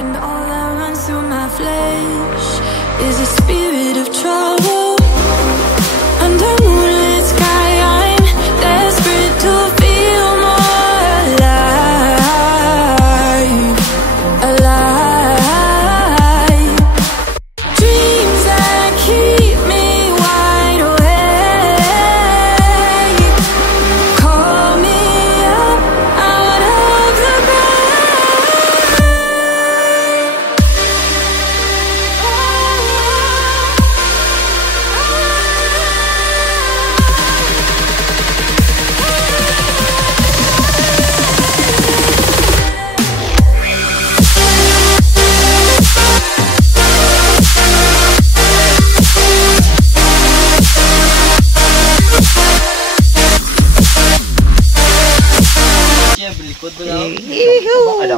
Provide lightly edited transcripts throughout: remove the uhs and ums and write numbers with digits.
and all that runs through my flesh is a spirit of trouble. Under moonlit sky, I'm desperate to feel more alive, alive. Dreams that keep me wide awake, call me up out of the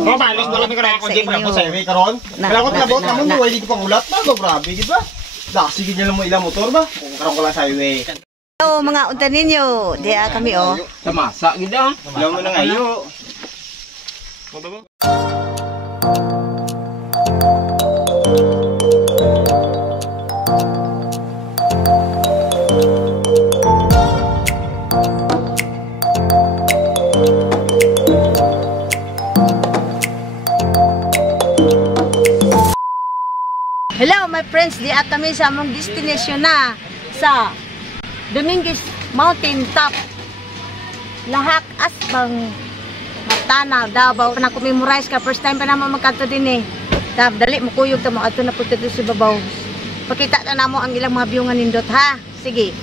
Mo malos na kami karon kung di pa ako sa highway karon. Kaya ko tabot na mo wala di ko pangulat na go grabe gid ba? Dasi gid lang mo ilang motor ba? Kung karon ko lang sa highway. Hello mga unta ninyo, diya kami oh. Tamasa gid ah. Alam mo na ngayo. Hello my friends, diya kami sa among destination na sa Dominguez Mountaintop. Lahak Asbang Matana, Davao. Na memorize ka first time pa naman magkanto din eh. Dali mo kuyog ta mo adto na punta sa babaw. Pakita ta namo ang ilang mga view nga nindot ha. Sige.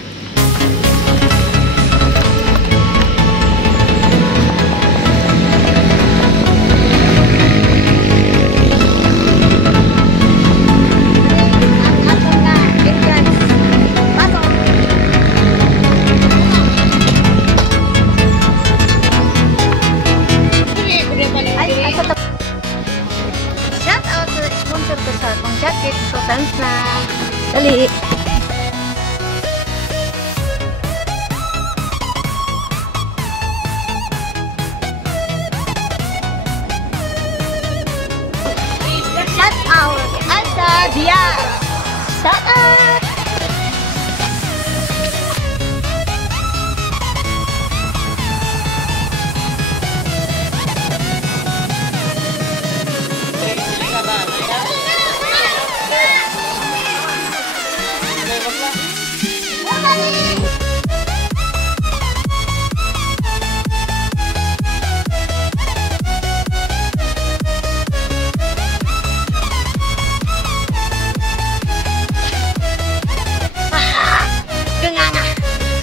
Shout out to sponsor ko sa pang jacket, so thanks na. Dali. Shout out Asa Diaz. Shout out.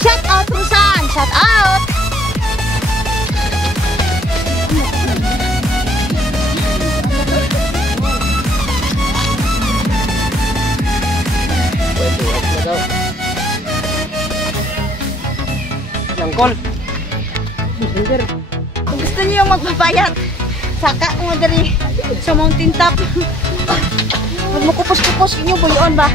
Shout out Rusan, shout out. Langkol. Kung gusto niyo magbayad, saka ko nga diri sa Mountaintop. Huwag mo kupos-kupos inyo buyon ba?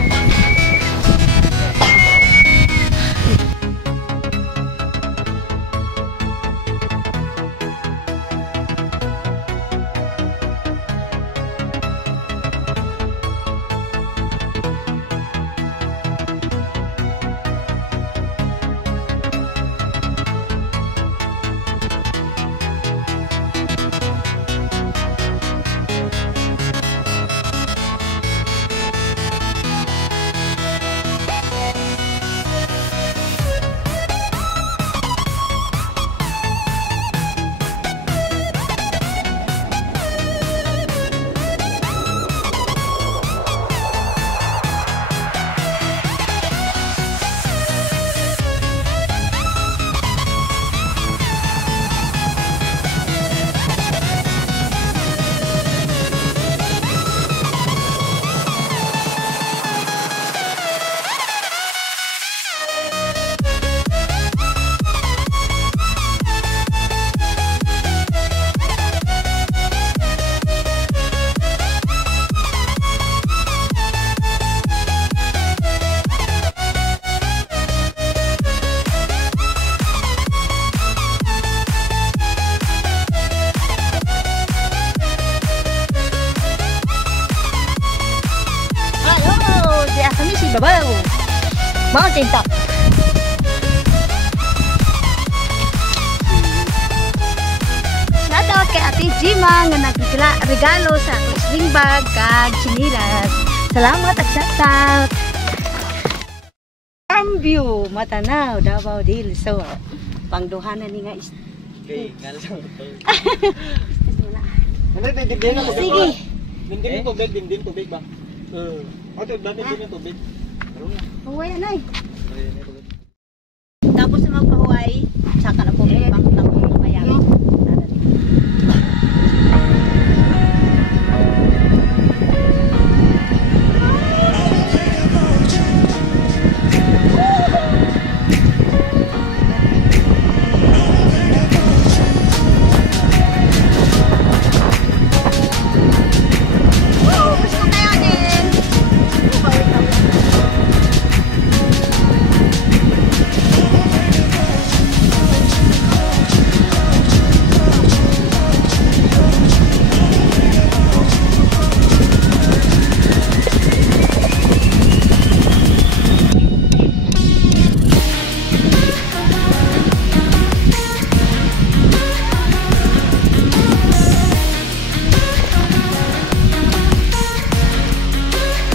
Davao. Mountaintop. Shoutout kay Ate Jima nga nagregalo sa akong sling bag kag chinilas. Salamat at shoutout. Farm view, Matanaw, Davao del Sur. Pangduhanan ni nga Okay, ngalang sige. Dimdim tubig ba? Okay, dimdim yung tubig. Huway na tapos na magpahuway, saka na po may pangtapos na kaya.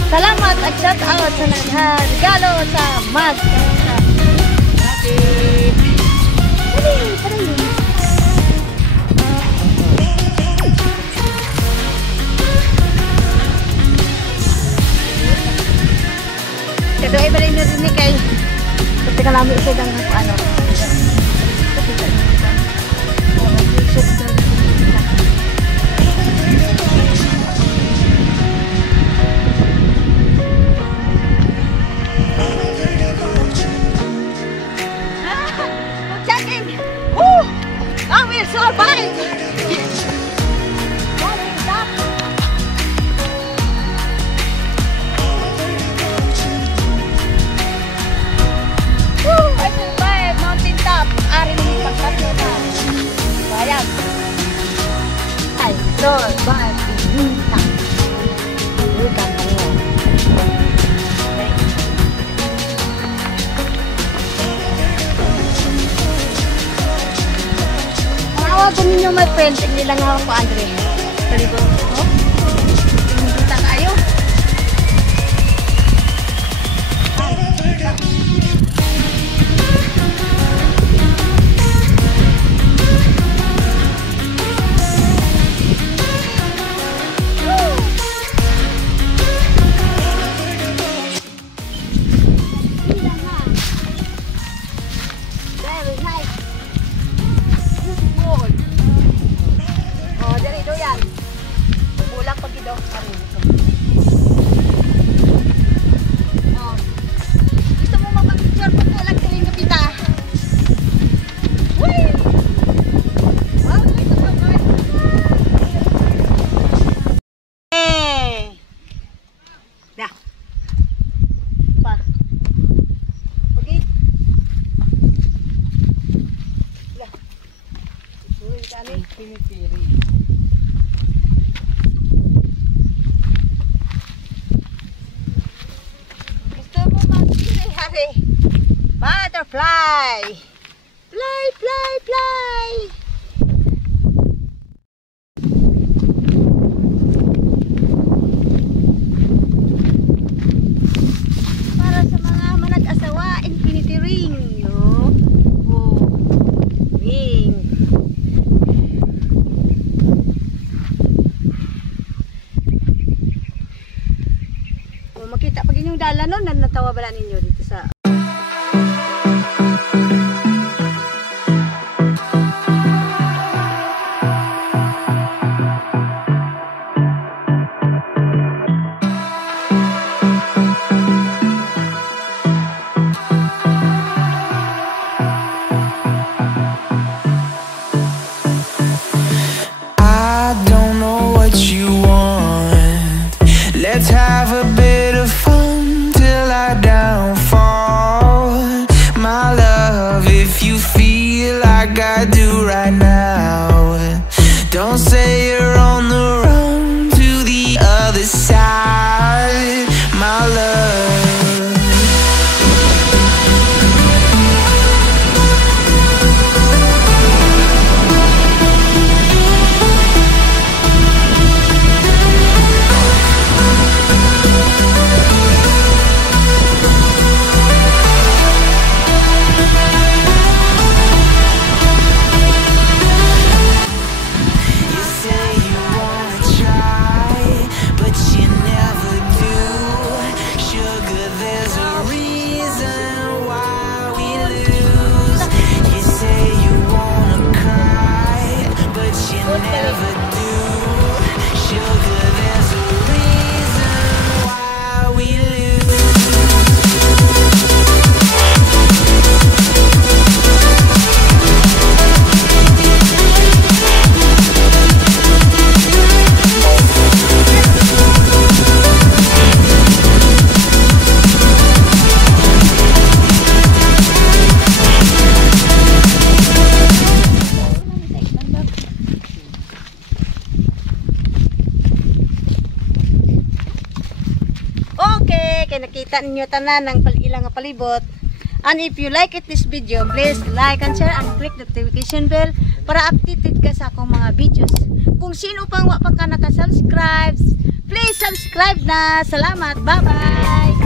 Salamat at shout out sa nagregalo sa mug. Kado ay balay na rin ni kay pati ka namin isa ng ano. Survive! Mountaintop! Woo! I survive! Mountaintop! Ari ni pagkatlo na. Bayag! I survive! Mountaintop! Bukan mo. Tawagan ninyo my friend, hindi lang ako po Andre. Talibot ko. Kita kayo. Very nice. Bulak pag ito. Gusto mo mapag-picture po po lang kaling kapita. Whee! Hey! Dah. Pa. Pergi. Dah. Sulit kali. Pini-piri. Butterfly! Fly, fly, fly! Para sa mga manag-asawa, infinity ring, no? Oh, ring. Oh, makita pag inyong dala nun, natawa ba ninyo dito sa Let's have a bit of fun till I downfall. kay nakita ninyo tanan ng ilang nga palibot. And if you like this video, please like and share and click the notification bell para updated ka sa akong mga videos. Kung sino pang wa pa ka naka-subscribe, please subscribe na. Salamat. Bye-bye.